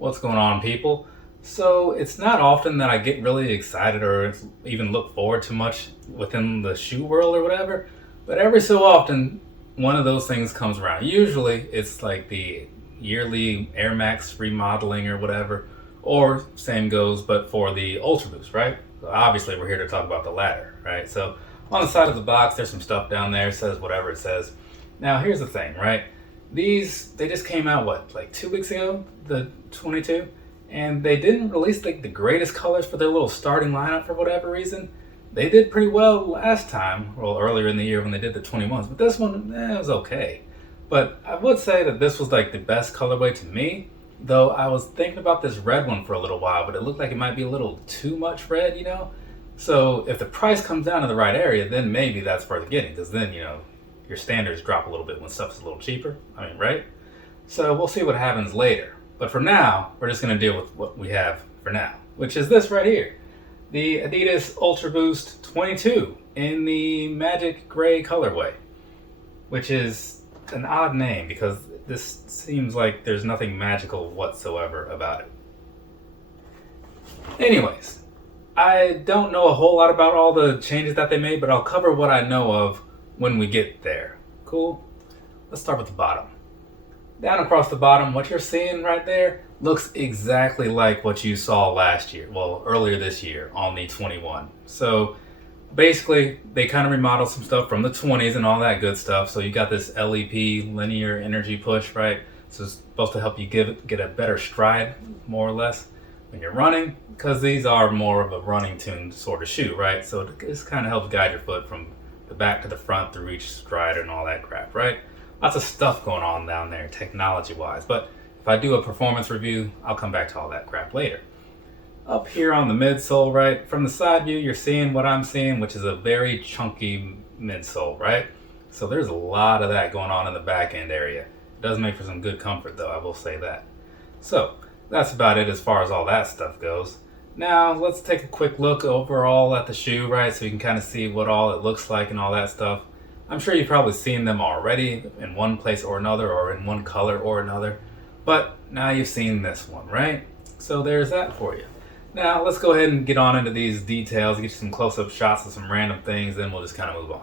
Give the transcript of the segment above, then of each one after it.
What's going on, people? So it's not often that I get really excited or even look forward to much within the shoe world or whatever, but every so often one of those things comes around. Usually it's like the yearly Air Max remodeling or whatever, or same goes but for the Ultra Boost, right? So obviously we're here to talk about the latter, right? So on the side of the box there's some stuff down there, it says whatever it says. Now here's the thing, right? They just came out like 2 weeks ago, the 22, and they didn't release like the greatest colors for their little starting lineup for whatever reason. They did pretty well last time, well earlier in the year when they did the 21s, but this one it was okay. But I would say that this was like the best colorway to me, though I was thinking about this red one for a little while, but it looked like it might be a little too much red. So if the price comes down to the right area, then maybe that's worth getting, because then your standards drop a little bit when stuff's a little cheaper. I mean, right? So we'll see what happens later. But for now, we're just going to deal with what we have for now, which is this right here. The Adidas Ultraboost 22 in the Magic Grey colorway, which is an odd name because this seems like there's nothing magical whatsoever about it. Anyways, I don't know a whole lot about all the changes that they made, but I'll cover what I know of when we get there. Cool? Let's start with the bottom. Down across the bottom, what you're seeing right there looks exactly like what you saw last year, well, earlier this year on the 21. So basically, they kind of remodeled some stuff from the 20s and all that good stuff. So you got this LEP, linear energy push, right? So it's supposed to help you get a better stride, more or less, when you're running, because these are more of a running tuned sort of shoe, right? So it just kind of helps guide your foot from the back to the front through each stride and all that crap, right? Lots of stuff going on down there technology wise, but if I do a performance review, I'll come back to all that crap later. Up here on the midsole, right, from the side view, you're seeing what I'm seeing, which is a very chunky midsole, right? So there's a lot of that going on in the back end area. It does make for some good comfort though, I will say that. So that's about it as far as all that stuff goes. Now let's take a quick look overall at the shoe, right, so you can kind of see what all it looks like and all that stuff. I'm sure you've probably seen them already in one place or another, or in one color or another, but now you've seen this one, right? So there's that for you. Now let's go ahead and get on into these details, get you some close-up shots of some random things, then we'll just kind of move on.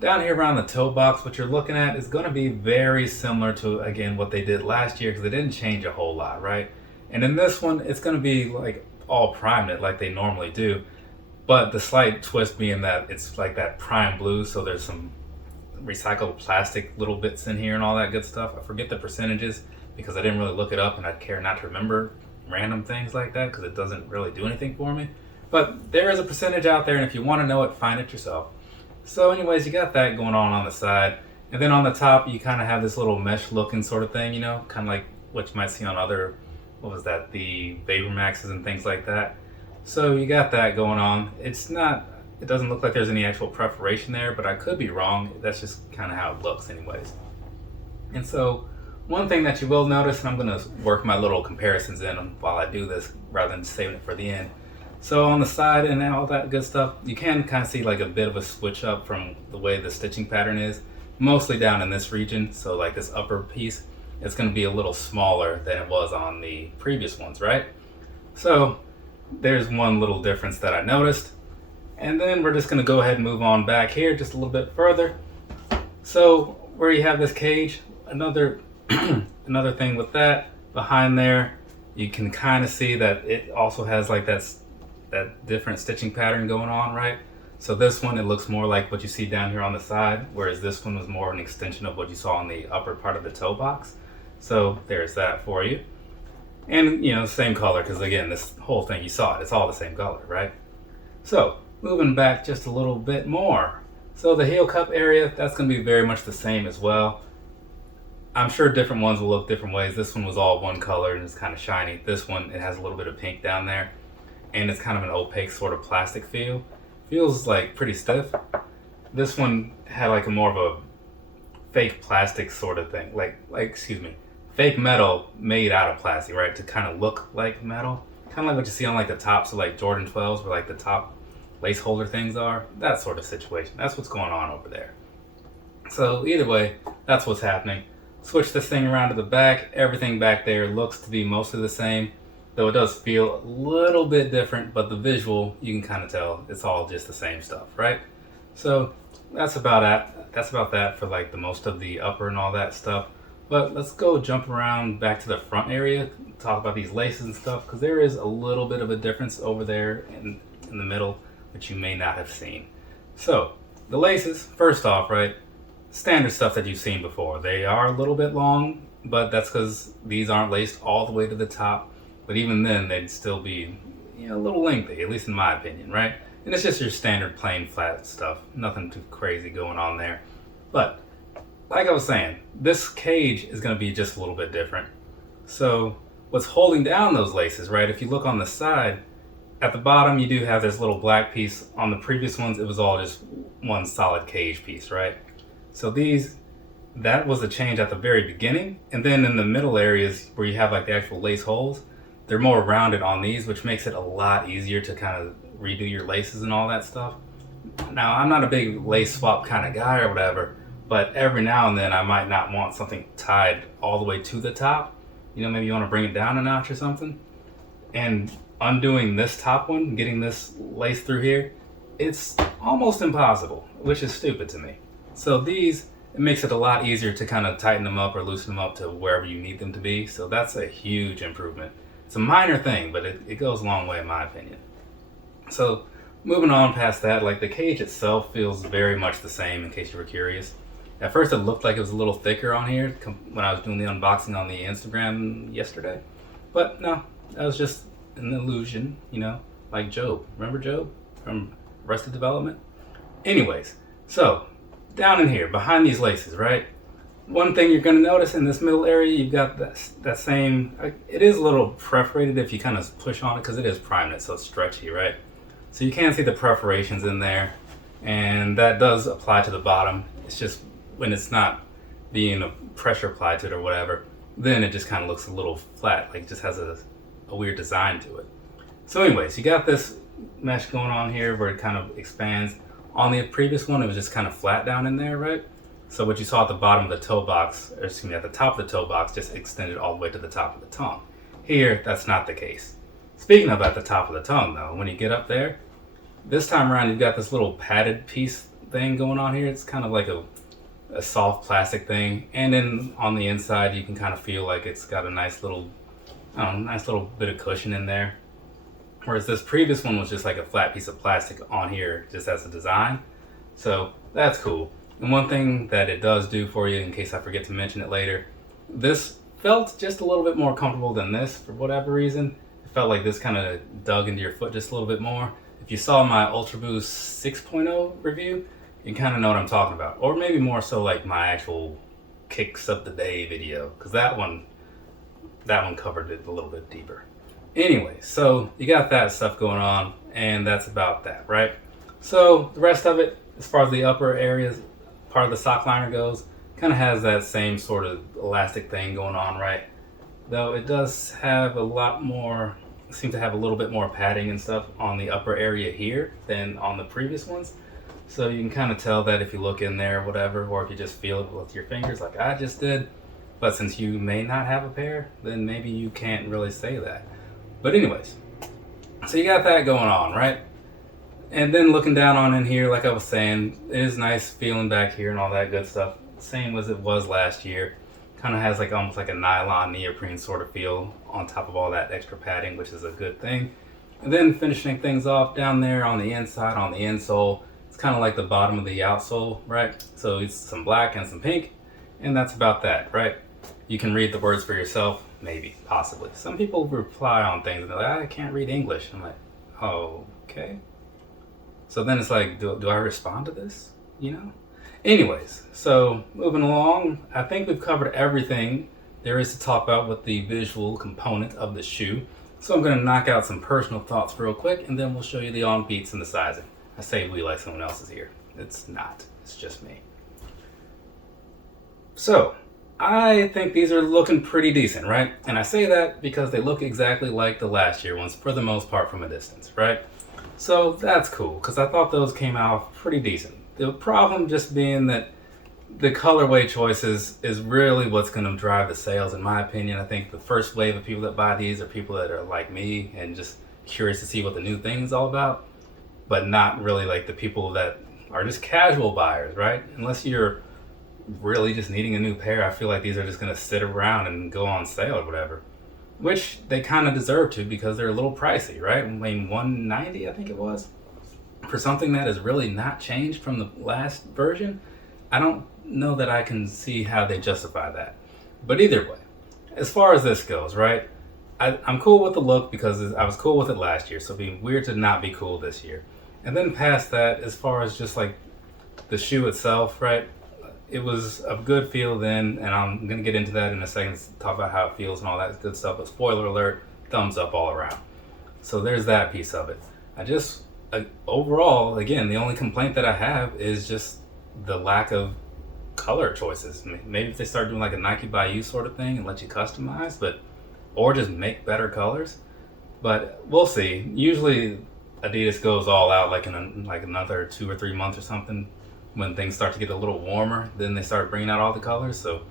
Down here around the toe box, what you're looking at is going to be very similar to, again, what they did last year, because they didn't change a whole lot, right? And in this one, it's going to be like all primed like they normally do, but the slight twist being that it's like that prime blue, so there's some recycled plastic little bits in here and all that good stuff. I forget the percentages because I didn't really look it up, and I'd care not to remember random things like that because it doesn't really do anything for me. But there is a percentage out there, and if you want to know it, find it yourself. So anyways, you got that going on the side, and then on the top you kind of have this little mesh looking sort of thing, kind of like what you might see on other, the Vapor Maxes and things like that. So you got that going on. It doesn't look like there's any actual perforation there, but I could be wrong. That's just kind of how it looks anyways. And so one thing that you will notice, and I'm going to work my little comparisons in while I do this rather than saving it for the end. So on the side and all that good stuff, you can kind of see like a bit of a switch up from the way the stitching pattern is, mostly down in this region. So like this upper piece, it's going to be a little smaller than it was on the previous ones, right? So there's one little difference that I noticed. And then we're just going to go ahead and move on back here just a little bit further. So where you have this cage, another another thing with that, behind there, you can kind of see that it also has like that different stitching pattern going on, right? So this one, it looks more like what you see down here on the side, whereas this one was more an extension of what you saw on the upper part of the toe box. So there's that for you. And, same color, because again, this whole thing, you saw it, it's all the same color, right? So, moving back just a little bit more. So the heel cup area, that's going to be very much the same as well. I'm sure different ones will look different ways. This one was all one color and it's kind of shiny. This one, it has a little bit of pink down there, and it's kind of an opaque sort of plastic feel. Feels like pretty stiff. This one had like a more of a fake plastic sort of thing, fake metal made out of plastic, right, to kind of look like metal, kind of like what you see on like the tops of like Jordan 12s, where like the top lace holder things are, that sort of situation. That's what's going on over there. So either way, that's what's happening. Switch this thing around to the back. Everything back there looks to be mostly the same, though it does feel a little bit different, but the visual, you can kind of tell it's all just the same stuff, right? So that's about it. That's about that for like the most of the upper and all that stuff. But let's go jump around back to the front area, talk about these laces and stuff, because there is a little bit of a difference over there in the middle, which you may not have seen. So the laces, first off, right, standard stuff that you've seen before. They are a little bit long, but that's because these aren't laced all the way to the top. But even then, they'd still be, a little lengthy, at least in my opinion, right? And it's just your standard plain flat stuff. Nothing too crazy going on there. But like I was saying, this cage is going to be just a little bit different. So what's holding down those laces, right? If you look on the side, at the bottom you do have this little black piece. On the previous ones, it was all just one solid cage piece, right? So that was a change at the very beginning. And then in the middle areas where you have like the actual lace holes, they're more rounded on these, which makes it a lot easier to kind of redo your laces and all that stuff. Now, I'm not a big lace swap kind of guy or whatever, but every now and then I might not want something tied all the way to the top. Maybe you want to bring it down a notch or something. And undoing this top one, getting this lace through here, it's almost impossible, which is stupid to me. So it makes it a lot easier to kind of tighten them up or loosen them up to wherever you need them to be. So that's a huge improvement. It's a minor thing, but it goes a long way in my opinion. So moving on past that, like the cage itself feels very much the same, in case you were curious. At first it looked like it was a little thicker on here when I was doing the unboxing on the Instagram yesterday. But no, that was just an illusion, like Job. Remember Job from Arrested Development? Anyways, so down in here, behind these laces, right? One thing you're going to notice in this middle area, you've got that same, it is a little perforated if you kind of push on it because it is primed, so it's stretchy, right? So you can see the perforations in there, and that does apply to the bottom. It's just when it's not being a pressure applied to it or whatever, then it just kind of looks a little flat, like it just has a weird design to it. So anyways, you got this mesh going on here where it kind of expands. On the previous one, it was just kind of flat down in there, right? So what you saw at the bottom of the toe box, or excuse me, at the top of the toe box, just extended all the way to the top of the tongue. Here, that's not the case. Speaking of at the top of the tongue, though, when you get up there, this time around, you've got this little padded piece thing going on here. It's kind of like a soft plastic thing. And then on the inside, you can kind of feel like it's got a nice little bit of cushion in there. Whereas this previous one was just like a flat piece of plastic on here, just as a design. So that's cool. And one thing that it does do for you, in case I forget to mention it later, this felt just a little bit more comfortable than this for whatever reason. It felt like this kind of dug into your foot just a little bit more. If you saw my Ultraboost 6.0 review, you kind of know what I'm talking about. Or maybe more so like my actual Kicks of the Day video, because that one covered it a little bit deeper. Anyway, so you got that stuff going on, and that's about that, right? So the rest of it, as far as the upper areas, part of the sock liner goes, kind of has that same sort of elastic thing going on, right? Though it does have seems to have a little bit more padding and stuff on the upper area here than on the previous ones. So you can kind of tell that if you look in there, whatever, or if you just feel it with your fingers like I just did. But since you may not have a pair, then maybe you can't really say that. But anyways, so you got that going on, right? And then looking down on in here, like I was saying, it is nice feeling back here and all that good stuff. Same as it was last year. Kind of has like almost like a nylon neoprene sort of feel on top of all that extra padding, which is a good thing. And then finishing things off down there on the inside, on the insole, it's kind of like the bottom of the outsole, right? So it's some black and some pink, and that's about that, right? You can read the words for yourself, maybe, possibly. Some people reply on things and they're like, I can't read English. I'm like, oh, okay. So then it's like, do I respond to this? Anyways, so moving along, I think we've covered everything there is to talk about with the visual component of the shoe. So I'm going to knock out some personal thoughts real quick, and then we'll show you the on beats and the sizing. I say we like someone else is here. It's not. It's just me. So I think these are looking pretty decent, right? And I say that because they look exactly like the last year ones for the most part from a distance, right? So that's cool, because I thought those came out pretty decent. The problem just being that the colorway choices is really what's going to drive the sales, in my opinion. I think the first wave of people that buy these are people that are like me and just curious to see what the new thing is all about, but not really like the people that are just casual buyers, right? Unless you're really just needing a new pair, I feel like these are just going to sit around and go on sale or whatever, which they kind of deserve to because they're a little pricey, right? I mean, $190, I think it was, for something that has really not changed from the last version. I don't know that I can see how they justify that. But either way, as far as this goes, right? I'm cool with the look because I was cool with it last year, so it'd be weird to not be cool this year. And then past that, as far as just like the shoe itself, right? It was a good feel then, and I'm going to get into that in a second to talk about how it feels and all that good stuff. But spoiler alert, thumbs up all around. So there's that piece of it. Overall, again, the only complaint that I have is just the lack of color choices. Maybe if they start doing like a Nike by you sort of thing and let you customize, or just make better colors. But we'll see. Usually Adidas goes all out like in another 2 or 3 months or something. When things start to get a little warmer, then they start bringing out all the colors. So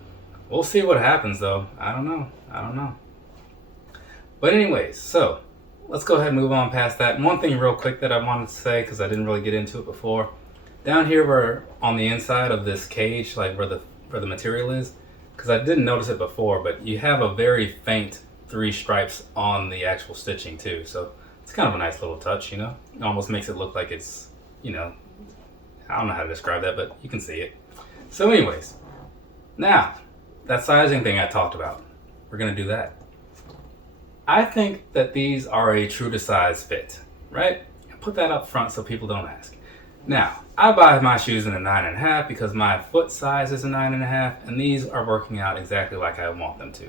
we'll see what happens though. I don't know. But anyways, so let's go ahead and move on past that. And one thing real quick that I wanted to say, because I didn't really get into it before, down here where on the inside of this cage, like where the material is, because I didn't notice it before, but you have a very faint 3 stripes on the actual stitching too. So it's kind of a nice little touch, you know. It almost makes it look like it's, you know, I don't know how to describe that, but you can see it. So anyways, now, that sizing thing I talked about, we're going to do that. I think that these are a true to size fit, right? I put that up front so people don't ask. Now, I buy my shoes in a 9.5 because my foot size is a 9.5, and these are working out exactly like I want them to.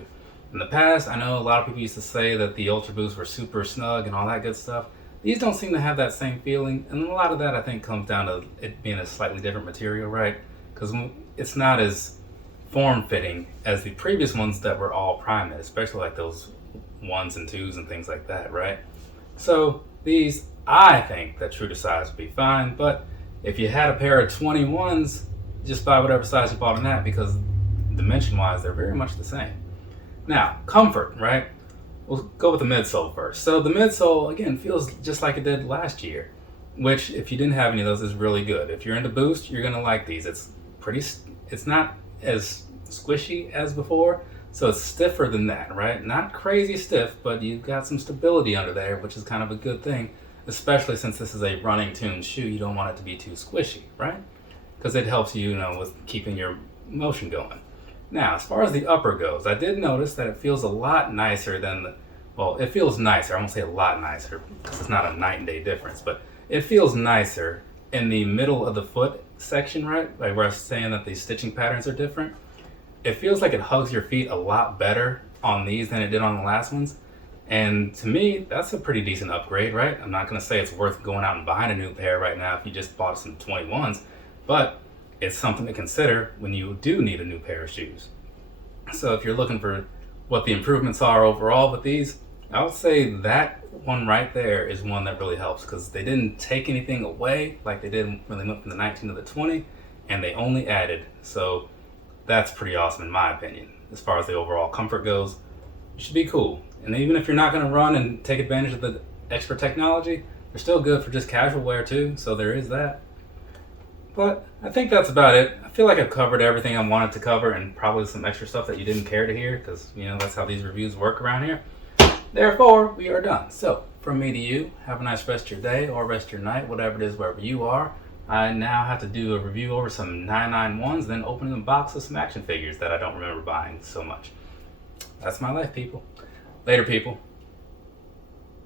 In the past, I know a lot of people used to say that the Ultraboosts were super snug and all that good stuff. These don't seem to have that same feeling, and a lot of that I think comes down to it being a slightly different material, right? Because it's not as form-fitting as the previous ones that were all primate, especially like those 1s and 2s and things like that, right? So these, I think that true to size would be fine, but if you had a pair of 21s, just buy whatever size you bought in that because dimension-wise, they're very much the same. Now, comfort, right? We'll go with the midsole first. So the midsole, again, feels just like it did last year, which if you didn't have any of those is really good. If you're into Boost, you're gonna like these. It's not as squishy as before, so it's stiffer than that, right? Not crazy stiff, but you've got some stability under there, which is kind of a good thing, especially since this is a running tuned shoe. You don't want it to be too squishy, right? Because it helps you, with keeping your motion going. Now, as far as the upper goes, I did notice that it feels a lot nicer than it feels nicer. I won't say a lot nicer because it's not a night and day difference, but it feels nicer in the middle of the foot section, right? Like where I was saying that the stitching patterns are different. It feels like it hugs your feet a lot better on these than it did on the last ones. And to me, that's a pretty decent upgrade, right? I'm not going to say it's worth going out and buying a new pair right now if you just bought some 21s, but it's something to consider when you do need a new pair of shoes. So if you're looking for what the improvements are overall with these, I would say that one right there is one that really helps because they didn't take anything away like they did when they went from the 19 to the 20, and they only added. So that's pretty awesome in my opinion. As far as the overall comfort goes, it should be cool. And even if you're not going to run and take advantage of the extra technology, they're still good for just casual wear too, so there is that. But I think that's about it. I feel like I've covered everything I wanted to cover and probably some extra stuff that you didn't care to hear because, that's how these reviews work around here. Therefore, we are done. So, from me to you, have a nice rest of your day or rest of your night, whatever it is, wherever you are. I now have to do a review over some 991s, then opening a box of some action figures that I don't remember buying so much. That's my life, people. Later, people.